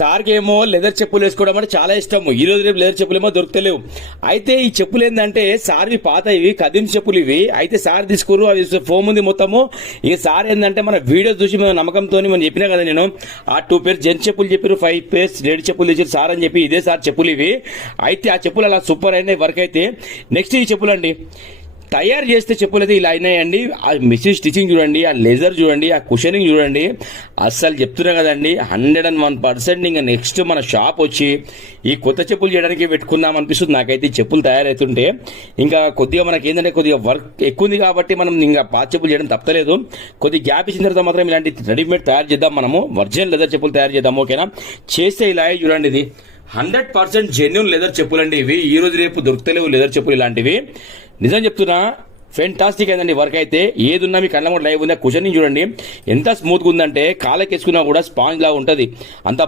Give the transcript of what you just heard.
సార్కి ఏమో లెదర్ చెప్పులు వేసుకోవడం అంటే చాలా ఇష్టం. ఈ రోజు రేపు లెదర్ చెప్పులు ఏమో దొరుకుతలేవు. అయితే ఈ చెప్పులు ఏంటంటే సార్వి పాత ఇవి కదిం చెప్పులు ఇవి. అయితే సార్ తీసుకురు అవి ఫోమ్ ఉంది మొత్తము. ఇక సార్ ఏంటంటే మన వీడియో చూసి మేము నమ్మకంతో మనం చెప్పినా కదా, నేను ఆ 2 పేర్స్ జెంట్స్ చెప్పులు చెప్పారు, 5 పేర్స్ లేడీ చెప్పులు ఇచ్చారు సార్ అని చెప్పి, ఇదే సార్ చెప్పులు ఇవి. అయితే ఆ చెప్పులు అలా సూపర్ అయినాయి వర్క్ అయితే. నెక్స్ట్ ఈ చెప్పులు అండి, తయారు చేస్తే చెప్పులు అయితే ఇలా అయినాయండి. ఆ మిషన్ స్టిచ్చింగ్ చూడండి, ఆ లెజర్ చూడండి, ఆ కుషనింగ్ చూడండి. అస్సలు చెప్తున్నా కదండి 101%. ఇంకా నెక్స్ట్ మన షాప్ వచ్చి ఈ కొత్త చెప్పులు చేయడానికి పెట్టుకుందాం అనిపిస్తుంది నాకైతే. ఈ చెప్పులు తయారవుతుంటే ఇంకా కొద్దిగా మనకి ఏంటంటే కొద్దిగా వర్క్ ఎక్కువ ఉంది కాబట్టి మనం ఇంకా పాత చెప్పులు చేయడం తప్పలేదు. కొద్దిగా గ్యాప్ ఇచ్చిన తర్వాత మాత్రం ఇలాంటి రెడీమేడ్ తయారు చేద్దాం, మనము ఒరిజినల్ లెదర్ చెప్పులు తయారు చేద్దాం. ఓకేనా? చేస్తే ఇలా చూడండి, ఇది 100% జెన్యున్ లెదర్ చెప్పులు అండి ఇవి. ఈ రోజు రేపు దొరుకుతలేవు లెదర్ చెప్పులు ఇలాంటివి. నిజం చెప్తున్నా, ఫెంటాస్టిక్ అయిందండి వర్క్ అయితే. ఏది ఉన్నా మీ కళ్ళ కూడా లైవ్ ఉంది. కుషనింగ్ చూడండి ఎంత స్మూత్ గా ఉందంటే కాళ్ళకి వేసుకున్నా కూడా స్పాంజ్ లాగా ఉంటది. అంత